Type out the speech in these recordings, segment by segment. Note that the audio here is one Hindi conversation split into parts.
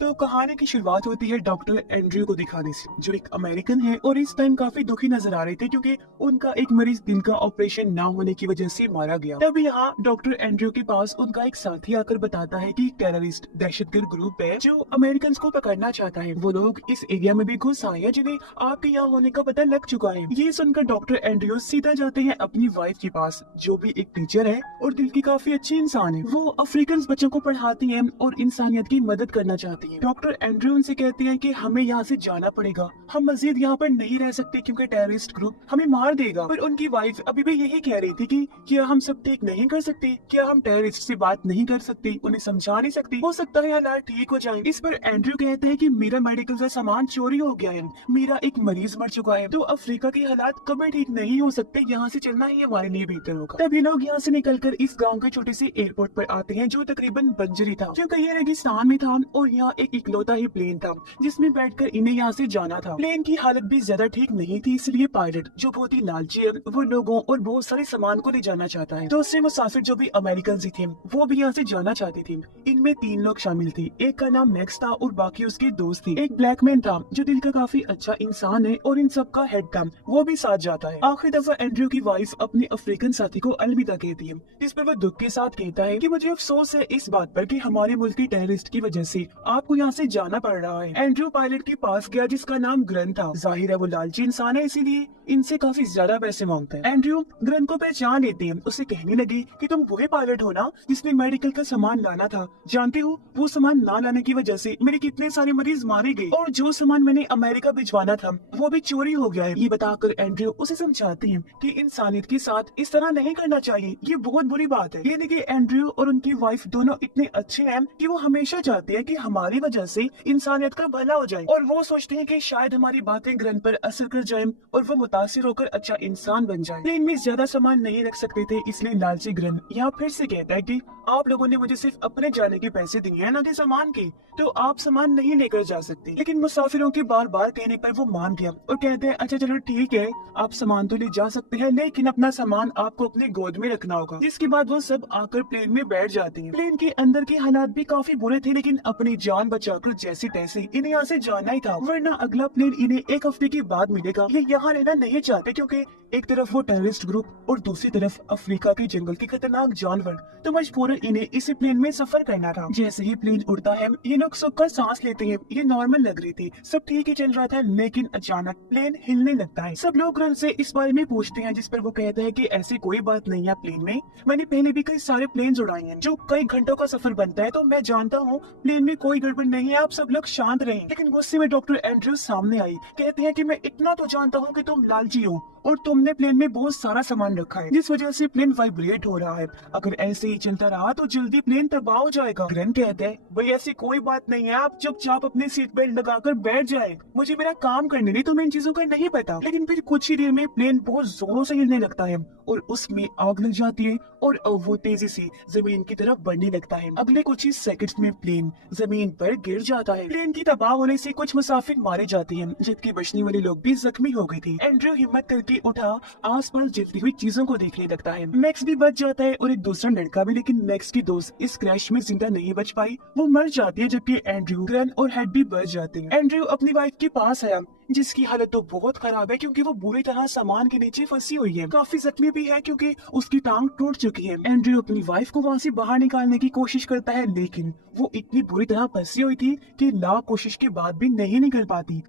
तो कहानी की शुरुआत होती है डॉक्टर एंड्रयू को दिखाने से, जो एक अमेरिकन है और इस टाइम काफी दुखी नजर आ रहे थे क्योंकि उनका एक मरीज दिल का ऑपरेशन ना होने की वजह से मारा गया। तब यहाँ डॉक्टर एंड्रयू के पास उनका एक साथी आकर बताता है कि टेररिस्ट दहशतगर्द ग्रुप है जो अमेरिकन को पकड़ना चाहता है। वो लोग इस एरिया में भी घुस आए हैं जिन्हें आपके यहाँ होने का पता लग चुका है। ये सुनकर डॉक्टर एंड्रयू सीधा जाते हैं अपनी वाइफ के पास, जो भी एक टीचर है और दिल की काफी अच्छी इंसान है। वो अफ्रीकन बच्चों को पढ़ाती है और इंसानियत की मदद करना चाहती है। डॉक्टर एंड्रयू उनसे कहती है कि हमें यहाँ से जाना पड़ेगा, हम मजीद यहाँ पर नहीं रह सकते क्योंकि टेररिस्ट ग्रुप हमें मार देगा। पर उनकी वाइफ अभी भी यही कह रही थी कि क्या हम सब ठीक नहीं कर सकते, क्या हम टेररिस्ट से बात नहीं कर सकते, उन्हें समझा नहीं सकते, हो सकता है हालात ठीक हो जाए। इस पर एंड्रयू कहते हैं कि मेरा मेडिकल का सामान चोरी हो गया है, मेरा एक मरीज मर चुका है, तो अफ्रीका के हालात कभी ठीक नहीं हो सकते, यहाँ से चलना ही हमारे लिए बेहतर होगा। तभी लोग यहाँ से निकलकर इस गाँव के छोटे से एयरपोर्ट पर आते हैं जो तकरीबन बंजरी था, क्योंकि ये रेगिस्तान में था और यहाँ एक इकलौता ही प्लेन था जिसमें बैठकर इन्हें यहाँ से जाना था। प्लेन की हालत भी ज्यादा ठीक नहीं थी, इसलिए पायलट जो बहुत ही लालची है वो लोगों और बहुत सारे सामान को ले जाना चाहता है। दूसरे मुसाफिर जो भी अमेरिकन थे वो भी यहाँ से जाना चाहते थे। इनमें 3 लोग शामिल थे, एक का नाम मैक्स था और बाकी उसके दोस्त थे। एक ब्लैक मैन था जो दिल का काफी अच्छा इंसान है और इन सब का हेड था, वो भी साथ जाता है। आखिरी दफा एंड्रयू की वाइफ अपने अफ्रीकन साथी को अलविदा कहती है, जिस पर वो दुख के साथ कहता है कि मुझे अफसोस है इस बात पर कि हमारे मुल्क की टेररिस्ट की वजह से आपको यहाँ से जाना पड़ रहा है। एंड्रयू पायलट के पास गया जिसका नाम ग्रन था। जाहिर है वो लालची इंसान है, इसीलिए इनसे काफी ज्यादा पैसे मांगता है। एंड्रयू ग्रन को पहचान लेते हैं, उसे कहने लगे कि तुम वही पायलट हो ना जिसने मेडिकल का सामान लाना था। जानते हो वो सामान ना लाने की वजह से मेरे कितने सारे मरीज मारे गए और जो सामान मैंने अमेरिका भिजवाना था वो भी चोरी हो गया है। ये बताकर एंड्रयू उसे समझाते हैं कि इंसानियत के साथ इस तरह नहीं करना चाहिए, ये बहुत बुरी बात है। यानी कि एंड्रयू और उनकी वाइफ दोनों इतने अच्छे हैं कि वो हमेशा चाहते हैं कि हमारी वजह से इंसानियत का भला हो जाए और वो सोचते हैं कि शायद हमारी बातें ग्रन पर असर कर जाए और वो मुतासिर होकर अच्छा इंसान बन जाए। प्लेन में ज्यादा सामान नहीं रख सकते थे, इसलिए लालची ग्रन यहाँ फिर से कहता है कि आप लोगों ने मुझे सिर्फ अपने जाने के पैसे दिए हैं, ना कि सामान के, तो आप सामान नहीं लेकर जा सकते। लेकिन मुसाफिरों के बार बार कहने पर वो मान गया और कहते हैं अच्छा चलो ठीक है, आप सामान तो ले जा सकते हैं लेकिन अपना सामान आपको अपने गोद में रखना होगा। जिसके बाद वो सब आकर प्लेन में बैठ जाते हैं। प्लेन के अंदर के हालात भी काफी बुरे थे, लेकिन अपनी जान बचाकर जैसे तैसे इन्हें यहाँ से जाना ही था, वरना अगला प्लेन इन्हें 1 हफ्ते के बाद मिलेगा। ये यहाँ रहना नहीं चाहते क्योंकि एक तरफ वो टेररिस्ट ग्रुप और दूसरी तरफ अफ्रीका के जंगल के खतरनाक जानवर, तो मजबूरन इन्हें इसी प्लेन में सफर करना था। जैसे ही प्लेन उड़ता है ये लोग सबका सांस लेते हैं, ये नॉर्मल लग रही थी, सब ठीक ही चल रहा था, लेकिन अचानक प्लेन हिलने लगता है। सब लोग रन से इस बारे में पूछते हैं, जिस पर वो कहता है कि ऐसी कोई बात नहीं है प्लेन में, मैंने पहले भी कई सारे प्लेन उड़ाए हैं जो कई घंटों का सफर बनता है, तो मैं जानता हूँ प्लेन में कोई गड़बड़ नहीं है, आप सब लोग शांत रहें। लेकिन गुस्से में डॉक्टर एंड्रयू सामने आई, कहते हैं कि मैं इतना तो जानता हूँ कि तुम लालची हो और तुमने प्लेन में बहुत सारा सामान रखा है जिस वजह से प्लेन वाइब्रेट हो रहा है, अगर ऐसे ही चलता रहा तो जल्दी प्लेन तबाह हो जाएगा। ग्रन कहते हैं भाई ऐसी कोई बात नहीं है, आप चुपचाप अपनी सीट बेल्ट लगाकर बैठ जाए, मुझे मेरा काम करने दे, तुम्हें इन चीजों का नहीं पता। लेकिन फिर कुछ ही देर में प्लेन बहुत जोरों से हिलने लगता है और उसमें आग लग जाती है और वो तेजी से जमीन की तरफ बढ़ने लगता है। अगले कुछ ही सेकंड्स में प्लेन जमीन पर गिर जाता है। प्लेन की तबाह होने से कुछ मुसाफिर मारे जाते हैं जबकि बचने वाले लोग भी जख्मी हो गए थे। एंड्रयू हिम्मत करके उठा आसपास जलती हुई चीजों को देखने लगता है। मैक्स भी बच जाता है और एक दूसरा लड़का भी, लेकिन मैक्स की दोस्त इस क्रैश में जिंदा नहीं बच पाई, वो मर जाती है, जबकि एंड्रयू, ग्रन और हेड भी बच जाते हैं। एंड्रयू अपनी वाइफ के पास आया जिसकी हालत तो बहुत खराब है क्योंकि वो बुरी तरह सामान के नीचे फंसी हुई है, काफी जख्मी भी है क्योंकि उसकी टांग टूट चुकी है। एंड्रयू अपनी वाइफ को वहाँ से बाहर निकालने की कोशिश करता है, लेकिन वो इतनी बुरी तरह फंसी हुई थी कि लाख कोशिश के बाद भी नहीं निकल पाती।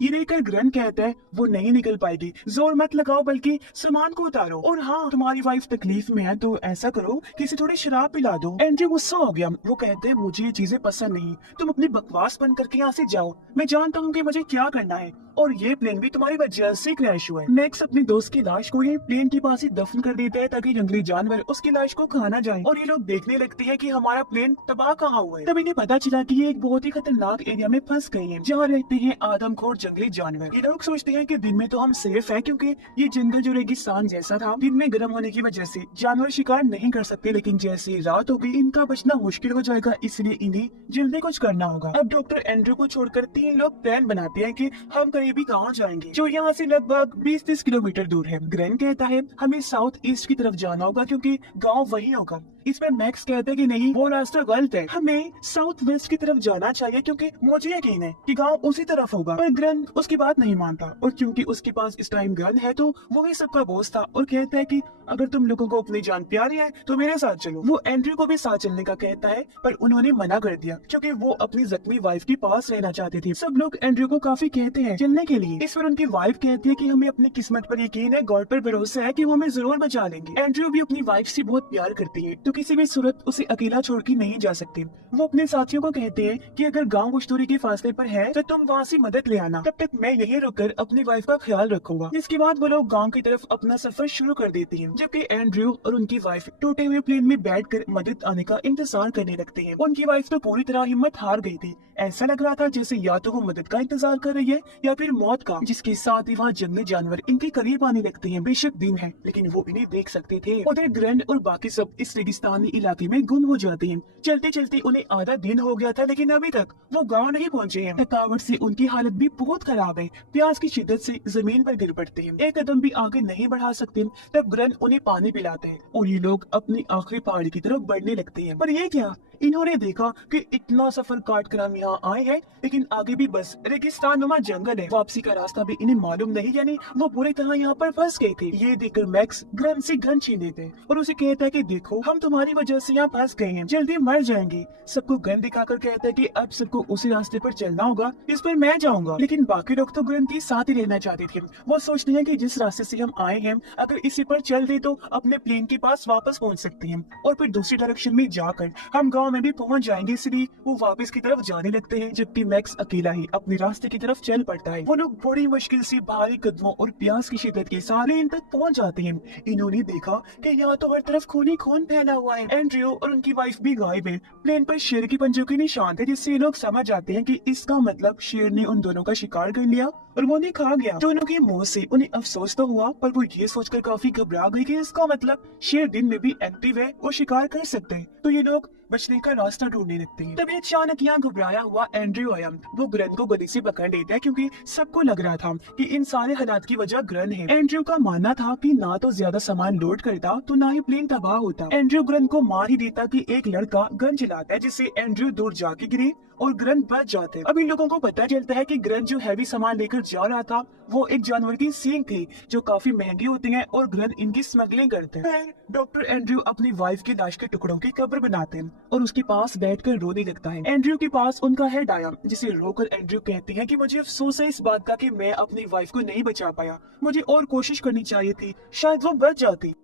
ये देखकर ग्रन कहता है वो नहीं निकल पाएगी, जोर मत लगाओ बल्कि सामान को उतारो, और हाँ तुम्हारी वाइफ तकलीफ में है तो ऐसा करो किसी थोड़ी शराब पिला दो। एंड्रयू गुस्सा हो गया, वो कहते हैं मुझे ये चीजें पसंद नहीं, तुम अपनी बकवास बंद करके यहाँ से जाओ, मैं जानता हूँ कि मुझे क्या करना है और ये प्लेन भी तुम्हारी वजह से क्रैश हुआ है। मैक्स अपनी दोस्त की लाश को ही प्लेन के पास ही दफन कर देता है ताकि जंगली जानवर उसकी लाश को खा ना जाए और ये लोग देखने लगते हैं कि हमारा प्लेन तबाह कहाँ हुआ है। तब इन्हें पता चला कि ये एक बहुत ही खतरनाक एरिया में फंस गए हैं जहाँ रहते हैं आदमखोर जंगली जानवर। ये लोग सोचते हैं कि दिन में तो हम सेफ हैं क्योंकि ये जंगल जो रेगिस्तान जैसा था, दिन में गर्म होने की वजह से जानवर शिकार नहीं कर सकते, लेकिन जैसे रात हो गई इनका बचना मुश्किल हो जाएगा, इसलिए इन्हें जल्दी कुछ करना होगा। अब डॉक्टर एंड्रयू को छोड़कर 3 लोग प्लान बनाते हैं कि हम करीबी गाँव जाएंगे जो यहाँ से लगभग 20-30 किलोमीटर दूर है। ग्रैन कहता है हमें साउथ ईस्ट की तरफ जाना होगा क्योंकि गाँव वही होगा। इस पर मैक्स कहते हैं कि नहीं, वो रास्ता गलत है, हमें साउथ वेस्ट की तरफ जाना चाहिए क्योंकि मुझे यकीन है कि गांव उसी तरफ होगा। पर ग्रन उसकी बात नहीं मानता और क्योंकि उसके पास इस टाइम गन है तो वो ही सबका बॉस था और कहता है कि अगर तुम लोगों को अपनी जान प्यारी है तो मेरे साथ चलो। वो एंड्रयू को भी साथ चलने का कहता है पर उन्होंने मना कर दिया क्योंकि वो अपनी जख्मी वाइफ के पास रहना चाहते थे। सब लोग एंड्रयू को काफी कहते हैं चलने के लिए। इस पर उनकी वाइफ कहती है कि हमें अपनी किस्मत पर यकीन है, गॉड पर भरोसा है कि वो हमें जरूर बचा लेंगे। एंड्रयू भी अपनी वाइफ से बहुत प्यार करती है तो किसी भी सूरत उसे अकेला छोड़ के नहीं जा सकते। वो अपने साथियों को कहते हैं कि अगर गांव कुछ दूरी के फासले पर है तो तुम वहाँ से मदद ले आना, तब तक मैं यहीं रुककर अपनी वाइफ का ख्याल रखूंगा। इसके बाद वो लोग गांव की तरफ अपना सफर शुरू कर देते हैं, जबकि एंड्रयू और उनकी वाइफ टूटे हुए प्लेन में बैठकर मदद आने का इंतजार करने लगते हैं। उनकी वाइफ तो पूरी तरह हिम्मत हार गई थी। ऐसा लग रहा था जैसे या तो वो मदद का इंतजार कर रही है या फिर मौत का, जिसके साथ ही वहाँ जंगली जानवर इनके करीब आने लगते हैं। बेशक दिन है लेकिन वो इन्हें देख सकते थे। उधर ग्रैंड और बाकी सब इस रेगिस्तानी इलाके में गुम हो जाते हैं। चलते चलते उन्हें आधा दिन हो गया था लेकिन अभी तक वो गाँव नहीं पहुँचे हैं। थकावट से उनकी हालत भी बहुत खराब है। प्यास की शिद्दत से जमीन पर गिर पड़ते हैं, एक कदम भी आगे नहीं बढ़ा सकते। तब ग्रैंड उन्हें पानी पिलाते हैं और ये लोग अपनी आखिरी पहाड़ी की तरफ बढ़ने लगते हैं। पर ये क्या, इन्होंने देखा कि इतना सफर काट कर हम यहाँ आए हैं लेकिन आगे भी बस रेगिस्तान नुमा जंगल है। वापसी का रास्ता भी इन्हें मालूम नहीं, यानी वो पूरी तरह यहाँ पर फंस गए थे। ये देखकर मैक्स ग्रैंड से गन छीन लेते हैं और उसे कहता है कि देखो हम तुम्हारी वजह से यहाँ फंस गए हैं, जल्दी मर जाएंगे। सबको गन दिखाकर कहता है कि अब सबको उसी रास्ते पर चलना होगा जिस पर मैं जाऊंगा। लेकिन बाकी लोग तो ग्रैंड के साथ ही रहना चाहते थे। वो सोचते हैं कि जिस रास्ते से हम आए हैं अगर इसी पर चल दे तो अपने प्लेन के पास वापस पहुँच सकते हैं और फिर दूसरी डायरेक्शन में जाकर हम गाँव में भी पहुँच जाएंगे। इसलिए वो वापस की तरफ जाने लगते हैं, जबकि मैक्स अकेला ही अपने रास्ते की तरफ चल पड़ता है। वो लोग बड़ी मुश्किल से भारी कदमों और प्यास की शिद्दत के साथ प्लेन तक पहुंच जाते हैं। इन्होंने देखा कि यहाँ तो हर तरफ खून ही खून फैला हुआ है। एंड्रयू और उनकी वाइफ भी गायब है। प्लेन पर शेर के पंजों के निशान थे, जिससे लोग समझ जाते हैं कि इसका मतलब शेर ने उन दोनों का शिकार कर लिया और वो उन्हें खा गया। दोनों की मौत से उन्हें अफसोस तो हुआ पर वो ये सोचकर काफी घबरा गई कि इसका मतलब शेर दिन में भी एक्टिव है और शिकार कर सकते हैं। तो ये लोग बचने का रास्ता ढूंढने लगते हैं। तभी अचानक यहाँ घबराया हुआ एंड्रयू आया। वो ग्रैंड को गले से पकड़ लेता है क्योंकि सबको लग रहा था कि इन सारे हालात की वजह ग्रैंड है। एंड्रयू का मानना था कि ना तो ज्यादा सामान लोड करता तो ना ही प्लेन तबाह होता। एंड्रयू ग्रैंड को मार ही देता कि एक लड़का गन चलाता है, जिससे एंड्रयू दूर जाके गिरे और ग्रैंड बच जाते। अब इन लोगों को पता चलता है कि ग्रैंड जो हैवी सामान लेकर जा रहा था वो एक जानवर की सींग थी जो काफी महंगी होती है और ग्रैंड इनकी स्मगलिंग करते हैं। डॉक्टर एंड्रयू अपनी वाइफ की लाश के टुकड़ों की कब्र बनाते हैं और उसके पास बैठकर रोने लगता है। एंड्रयू के पास उनका हेड आया, जिसे रोकर एंड्रयू कहते हैं कि मुझे अफसोस है इस बात का कि मैं अपनी वाइफ को नहीं बचा पाया, मुझे और कोशिश करनी चाहिए थी, शायद वो बच जाती।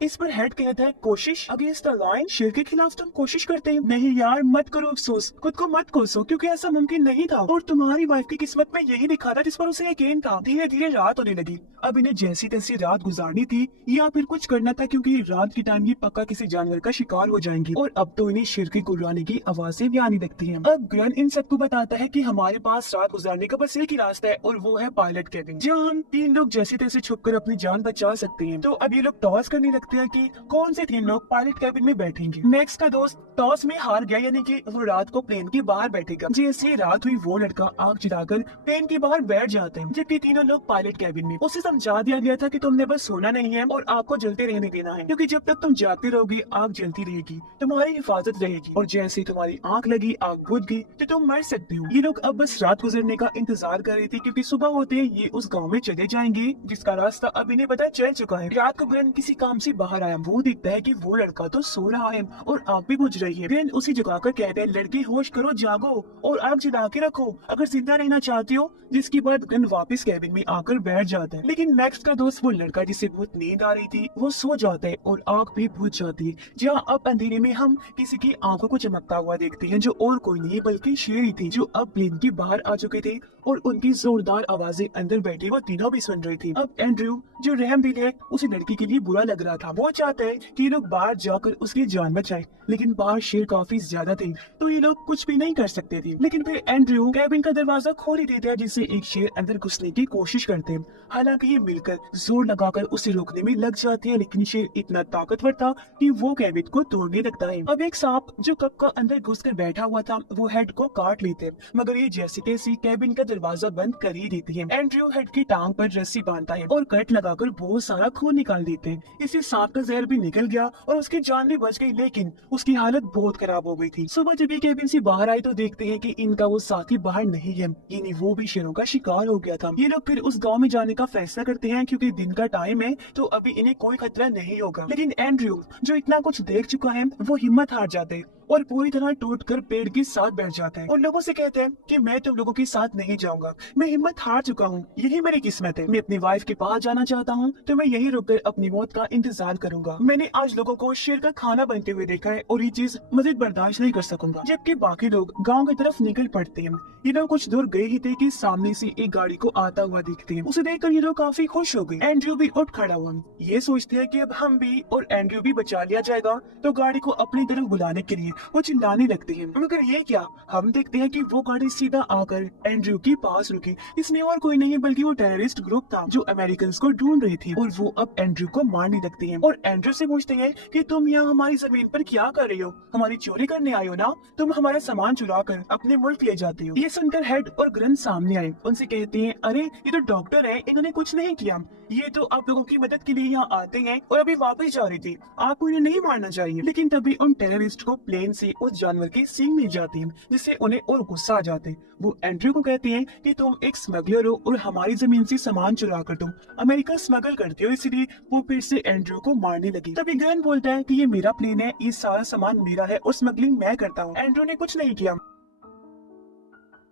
इस पर हेड कहता है कोशिश अगेंस्ट द लायन, शेर के खिलाफ तुम कोशिश करते हैं? नहीं यार मत करो अफसोस, खुद को मत कोसो क्योंकि ऐसा मुमकिन नहीं था और तुम्हारी वाइफ की किस्मत में यही लिखा था जिस पर उसे यकीन था। धीरे धीरे रात होने लगी। अब इन्हें जैसी तैसी रात गुजारनी थी या फिर कुछ करना था क्योंकि रात के टाइम ये पक्का किसी जानवर का शिकार हो जाएंगी और अब तो इन्हें शेर के गुर्राने की आवाजें भी आने लगती है। अब ग्रैंड इन सबको बताता है कि हमारे पास रात गुजारने का बस एक ही रास्ता है और वो है पायलट केबिन, जहाँ हम 3 लोग जैसे तैसे छुपकर अपनी जान बचा सकते हैं। तो अब ये लोग टॉस करने लगते हैं कि कौन से 3 लोग पायलट कैबिन में बैठेंगे। मैक्स का दोस्त टॉस में हार गया, यानी कि वो रात को प्लेन के बाहर बैठेगा। जैसे रात हुई वो लड़का आग जलाकर प्लेन के बाहर बैठ जाते हैं, जबकि तीनों लोग पायलट कैबिन में। उसे समझा दिया गया था कि तुमने बस सोना नहीं है और आग को जलते रहने देना है, क्योंकि जब तक तुम जागते रहोगे आग जलती रहेगी, तुम्हारी हिफाजत रहेगी और जैसे ही तुम्हारी आंख लगी आग बुझ गई तो तुम मर सकते हो। ये लोग अब बस रात गुजरने का इंतजार कर रहे थे क्योंकि सुबह होते ही ये उस गाँव में चले जाएंगे जिसका रास्ता अब इन्हें पता चल चुका है। रात को ग्रैंड किसी काम से बाहर आया, वो दिखता है कि वो लड़का तो सो रहा है और आग भी बुझ रही है। ग्रैंड उसे जगाकर कहते हैं लड़के होश करो, जागो और आग जला के रखो अगर जिंदा रहना चाहते हो। जिसके बाद ग्रैंड वापस कैबिन में आकर बैठ जाता है, लेकिन मैक्स का दोस्त वो लड़का जिसे बहुत नींद आ रही थी वो सो जाता है और आग भी बुझ जाती है। जहाँ अब अंधेरे में हम किसी की आंखों को चमकता हुआ देखते हैं, जो और कोई नहीं बल्कि शेर ही थी, जो अब प्लेन के बाहर आ चुके थे और उनकी जोरदार आवाजें अंदर बैठे वो तीनों भी सुन रही थी। अब एंड्रयू जो रहमदिल है उसे लड़की के लिए बुरा लग रहा था। वो चाहता है कि लोग बाहर जाकर उसकी जान बचाए, लेकिन बाहर शेर काफी ज्यादा थे तो ये लोग कुछ भी नहीं कर सकते थे। लेकिन फिर एंड्रयू कैबिन का दरवाजा खोल ही देता है, जिससे एक शेर अंदर घुसने की कोशिश करते हैं। हालांकि ये मिलकर जोर लगाकर उसे रोकने में लग जाते हैं, लेकिन शेर इतना ताकतवर था कि वो कैबिन को तोड़ने लगता है। अब एक सांप जो कप का अंदर घुसकर बैठा हुआ था वो हेड को काट लेते हैं, मगर ये जैसे तैसे कैबिन का दरवाजा बंद कर ही देती है। एंड्रयू हेड की टांग पर रस्सी बांधता है और कट लगाकर बहुत सारा खून निकाल देते हैं। इससे सांप का जहर भी निकल गया और उसकी जान भी बच गई, लेकिन उसकी हालत बहुत खराब हो गई थी। सुबह जब ये केबिन से बाहर आई तो देखते हैं कि इनका वो साथी बाहर नहीं है, यानी वो भी शेरों का शिकार हो गया था। ये लोग फिर उस गांव में जाने का फैसला करते हैं क्योंकि दिन का टाइम है तो अभी इन्हें कोई खतरा नहीं होगा। लेकिन एंड्रयू जो इतना कुछ देख चुका है वो हिम्मत हार जाते हैं और पूरी तरह टूटकर पेड़ के साथ बैठ जाते हैं और लोगों से कहते हैं कि मैं तुम लोगों के साथ नहीं जाऊंगा, मैं हिम्मत हार चुका हूँ, यही मेरी किस्मत है। मैं अपनी वाइफ के पास जाना चाहता हूँ तो मैं यही रुककर अपनी मौत का इंतजार करूंगा। मैंने आज लोगों को शेर का खाना बनते हुए देखा है और ये चीज मजीद बर्दाश्त नहीं कर सकूंगा। जबकि बाकी लोग गाँव की तरफ निकल पड़ते हैं। ये लोग कुछ दूर गए ही थे कि सामने से एक गाड़ी को आता हुआ दिखते हैं। उसे देखकर ये लोग काफी खुश हो गए। एंड्रयू भी उठ खड़ा हुआ, ये सोचते हैं कि अब हम भी और एंड्रयू भी बचा लिया जाएगा, तो गाड़ी को अपनी तरफ बुलाने के लिए वो चिल्लाने लगते हैं। मगर ये क्या, हम देखते हैं कि वो गाड़ी सीधा आकर एंड्रयू के पास रुकी। इसमें और कोई नहीं बल्कि वो टेररिस्ट ग्रुप था जो अमेरिकन को ढूंढ रही थी और वो अब एंड्रयू को मारने लगते हैं और एंड्रयू से पूछते हैं कि तुम यहाँ हमारी जमीन पर क्या कर रही हो, हमारी चोरी करने आई हो ना, तुम हमारा सामान चुरा कर अपने मुल्क ले जाते हो। ये सुनकर हेड और ग्रंथ सामने आए, उनसे कहते हैं अरे ये तो डॉक्टर है, इन्होंने कुछ नहीं किया, ये तो आप लोगों की मदद के लिए यहाँ आते हैं और अभी वापस जा रही थी, आपको इन्हें नहीं मारना चाहिए। लेकिन तभी उन टेररिस्ट को प्लेन से उस जानवर के सींग मिल जाती है जिससे उन्हें और गुस्सा आ जाते हैं। वो एंड्रयू को कहते हैं कि तुम एक स्मगलर हो और हमारी जमीन से सामान चुरा कर तुम अमेरिका स्मगल करते हो, इसलिए वो फिर से एंड्रयू को मारने लगी। तभी ग्रंथ बोलता है कि ये मेरा प्लेन है, ये सारा सामान मेरा है और स्मगलिंग मैं करता हूँ, एंड्रयू ने कुछ नहीं किया।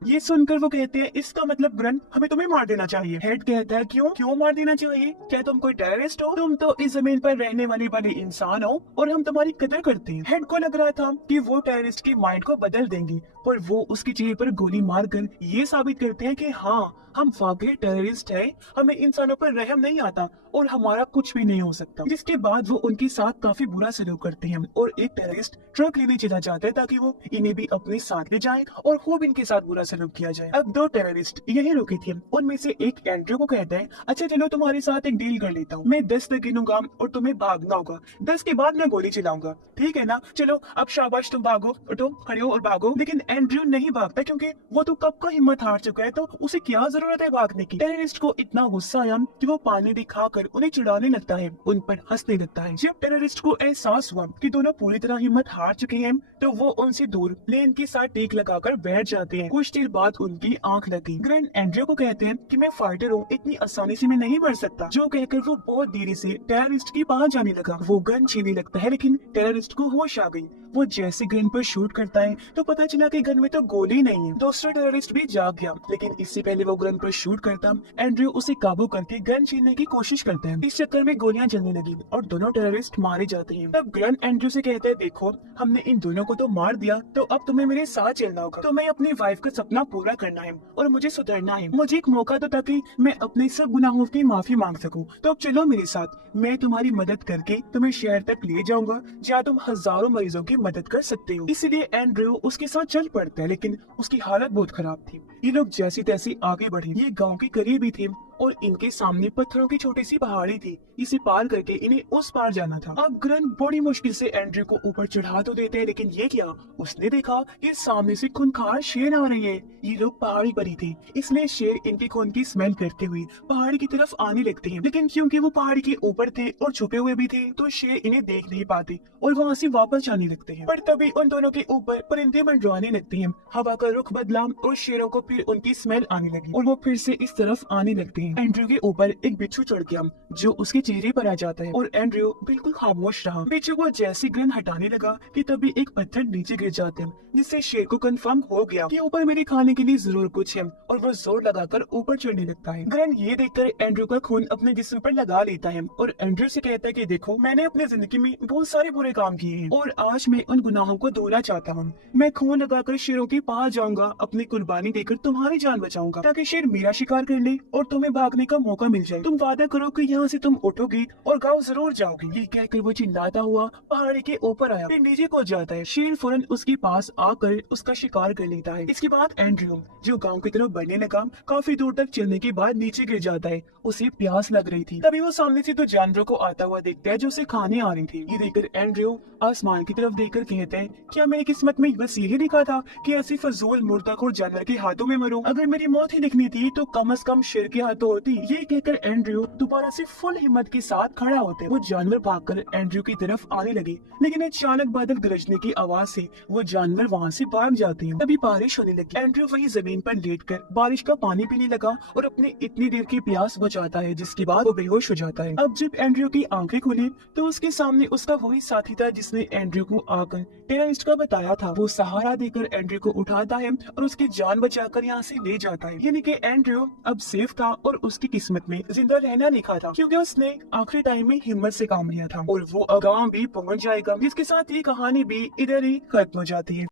ये सुनकर वो कहते हैं इसका मतलब ग्रंथ हमें तुम्हें मार देना चाहिए। हेड कहता है क्यों क्यों मार देना चाहिए, क्या तुम कोई टेररिस्ट हो, तुम तो इस जमीन पर रहने वाले बड़े इंसान हो और हम तुम्हारी कदर करते हैं। हेड को लग रहा था कि वो टेररिस्ट की माइंड को बदल देंगी पर वो उसके चेहरे पर गोली मारकर ये साबित करते हैं कि हाँ हम वाकई टेररिस्ट हैं, हमें इंसानों पर रहम नहीं आता और हमारा कुछ भी नहीं हो सकता। जिसके बाद वो उनके साथ काफी बुरा सलूक करते हैं और एक टेररिस्ट ट्रक लेने चला जाता है ताकि वो इन्हें भी अपने साथ ले जाए और खूब इनके साथ बुरा सलूक किया जाए। अब दो टेररिस्ट यही रुके थे, उनमें से एक एंड्रयू को कहता है अच्छा चलो तुम्हारे साथ एक डील कर लेता हूँ, मैं 10 तक गिनूंगा और तुम्हें भागना होगा, 10 के बाद मैं गोली चलाऊंगा, ठीक है ना, चलो अब शाबाश तुम भागो, उठो खड़े हो और भागो। लेकिन एंड्रयू नहीं भागता क्योंकि वो तो कब का हिम्मत हार चुका है, तो उसे क्या जरूरत है भागने की। टेररिस्ट को इतना गुस्सा आया कि वो पानी दिखाकर उन्हें चिढ़ाने लगता है, उन पर हंसने लगता है। जब टेररिस्ट को एहसास हुआ कि दोनों पूरी तरह हिम्मत हार चुके हैं तो वो उनसे दूर प्लेन के साथ टेक लगाकर बैठ जाते हैं। कुछ देर बाद उनकी आंख लगी। ग्रैंड एंड्रयू को कहते हैं कि मैं फाइटर हूँ, इतनी आसानी से मैं नहीं मर सकता। जो कहकर वो बहुत देरी से टेररिस्ट के पास जाने लगा। वो गन छीनने लगता है लेकिन टेररिस्ट को होश आ गई। वो जैसे गन पर शूट करता है तो पता चला कि गन में तो गोली नहीं है। दूसरा टेररिस्ट भी जाग गया लेकिन इससे पहले वो गन पर शूट करता एंड्रयू उसे काबू करके गन छीनने की कोशिश करता है। इस चक्कर में गोलियां चलने लगी और दोनों टेररिस्ट मारे जाते हैं। तब ग्रैंड एंड्रयू से कहता है देखो हमने इन दोनों को तो मार दिया तो अब तुम्हें मेरे साथ चलना होगा। तुम्हें अपनी वाइफ का सपना पूरा करना है और मुझे सुधरना है। मुझे एक मौका दो ताकि मैं अपने सब गुनाहों की माफी मांग सकूं। तो अब चलो मेरे साथ, मैं तुम्हारी मदद करके तुम्हें शहर तक ले जाऊंगा जहाँ तुम हजारों मरीजों की मदद कर सकते हो। इसलिए एंड्रयू उसके साथ चल पड़ता है लेकिन उसकी हालत बहुत खराब थी। ये लोग जैसी तैसी आगे बढ़े। ये गाँव के करीब ही थे और इनके सामने पत्थरों की छोटी सी पहाड़ी थी, इसे पार करके इन्हें उस पार जाना था। अब ग्रैंड बड़ी मुश्किल से एंड्रयू को ऊपर चढ़ा तो देते हैं लेकिन ये क्या, उसने देखा कि सामने से खूंखार शेर आ रही है। ये लोग पहाड़ी पर ही थे इसलिए शेर इनके खून की स्मेल करते हुए पहाड़ी की तरफ आने लगते हैं। लेकिन क्योंकि वो पहाड़ी के ऊपर थे और छुपे हुए भी थे तो शेर इन्हें देख नहीं पाते और वहाँ से वापस जाने लगते हैं। पर तभी उन दोनों के ऊपर परिंदे मंडराने लगते हैं। हवा का रुख बदला और शेरों को फिर उनकी स्मेल आने लगी और वो फिर से इस तरफ आने लगते हैं। एंड्रयू के ऊपर एक बिच्छू चढ़ गया जो उसके चेहरे पर आ जाता है और एंड्रयू बिल्कुल खामोश रहा। बिच्छू को जैसे ग्रैंड हटाने लगा कि तभी एक पत्थर नीचे गिर जाते हैं जिससे शेर को कंफर्म हो गया कि ऊपर मेरे खाने के लिए जरूर कुछ है और वो जोर लगाकर ऊपर चढ़ने लगता है। ग्रैंड ये देखकर एंड्रयू का खून अपने जिस्म पर लगा लेता है और एंड्रयू से कहता है कि देखो मैंने अपनी जिंदगी में बहुत सारे बुरे काम किए हैं और आज मैं उन गुनाहों को धोना चाहता हूँ। मैं खून लगाकर शेरों के पास जाऊंगा, अपनी कुर्बानी देकर तुम्हारी जान बचाऊंगा ताकि शेर मेरा शिकार कर ले और तुम्हें भागने का मौका मिल जाए। तुम वादा करो कि यहाँ से तुम उठोगे और गाँव जरूर जाओगे। ये कहकर वो चिल्लाता हुआ पहाड़ी के ऊपर आया, फिर नीचे को जाता है। शेर फौरन उसके पास आकर उसका शिकार कर लेता है। इसके बाद एंड्रयू जो गाँव की तरफ बढ़ने लगा, काफी दूर तक चलने के बाद नीचे गिर जाता है। उसे प्यास लग रही थी। तभी वो सामने से दो जानवरों को आता हुआ देखता है जो उसे खाने आ रही थी। ये देखकर एंड्रयू आसमान की तरफ देखकर कहते हैं क्या मेरी किस्मत में बस यही लिखा था कि ऐसी फजूल मुर्दाखोर जानवर के हाथों में मरूं? अगर मेरी मौत ही लिखनी थी तो कम से कम शेर के हाथों तोड़ती। ये कहकर एंड्रयू दोबारा से फुल हिम्मत के साथ खड़ा होते। वो जानवर भागकर एंड्रयू की तरफ आने लगे, लेकिन अचानक बादल गरजने की आवाज से वो जानवर वहाँ से भाग जाते हैं। तभी बारिश होने लगी। एंड्रयू वही जमीन पर लेटकर बारिश का पानी पीने लगा और अपने इतनी देर की प्यास बुझाता है, जिसके बाद वो बेहोश हो जाता है। अब जब एंड्रयू की आंखें खुली तो उसके सामने उसका वही साथी था जिसने एंड्रयू को आकर टेररिस्ट का बताया था। वो सहारा देकर एंड्रयू को उठाता है और उसकी जान बचाकर यहाँ से ले जाता है। यानी कि एंड्रयू अब सेफ था और उसकी किस्मत में जिंदा रहना लिखा था, क्योंकि उसने आखिरी टाइम में हिम्मत से काम लिया था। और वो अब गाँव भी पहुँच जाएगा, जिसके साथ ये कहानी भी इधर ही खत्म हो जाती है।